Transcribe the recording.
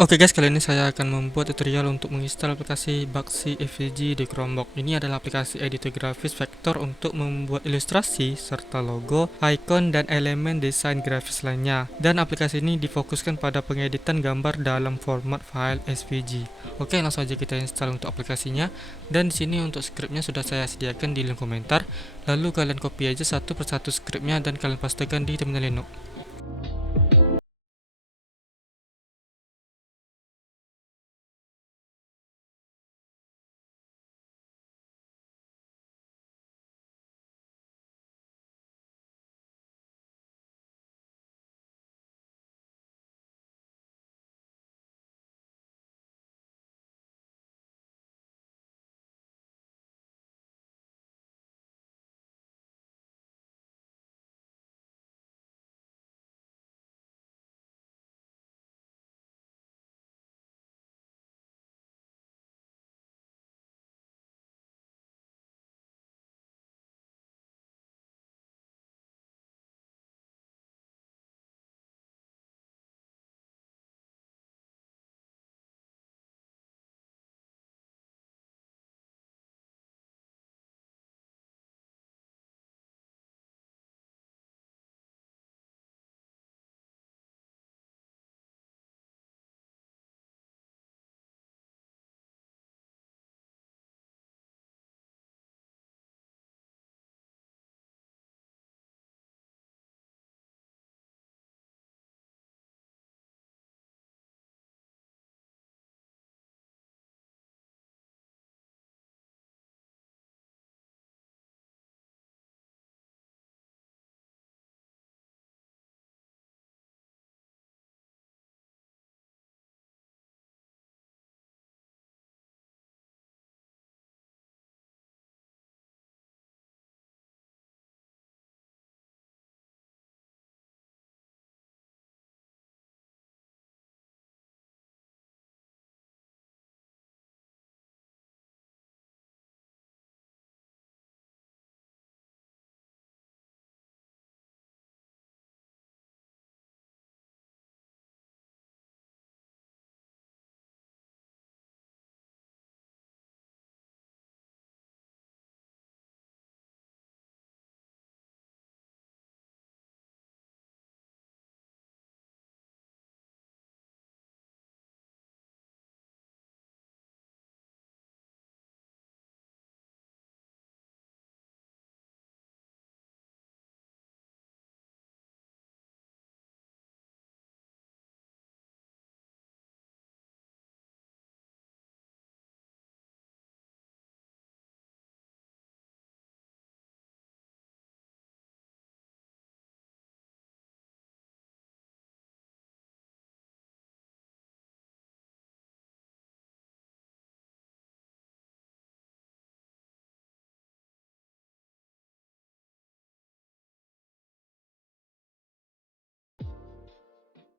Oke guys, kali ini saya akan membuat tutorial untuk menginstal aplikasi Baxi FVG di Chromebook. Ini adalah aplikasi editor grafis vektor untuk membuat ilustrasi serta logo, icon, dan elemen desain grafis lainnya. Dan aplikasi ini difokuskan pada pengeditan gambar dalam format file SVG. Oke, langsung aja kita install untuk aplikasinya. Dan di sini untuk scriptnya sudah saya sediakan di link komentar. Lalu kalian copy aja satu persatu scriptnya dan kalian pastekan di terminal Linux.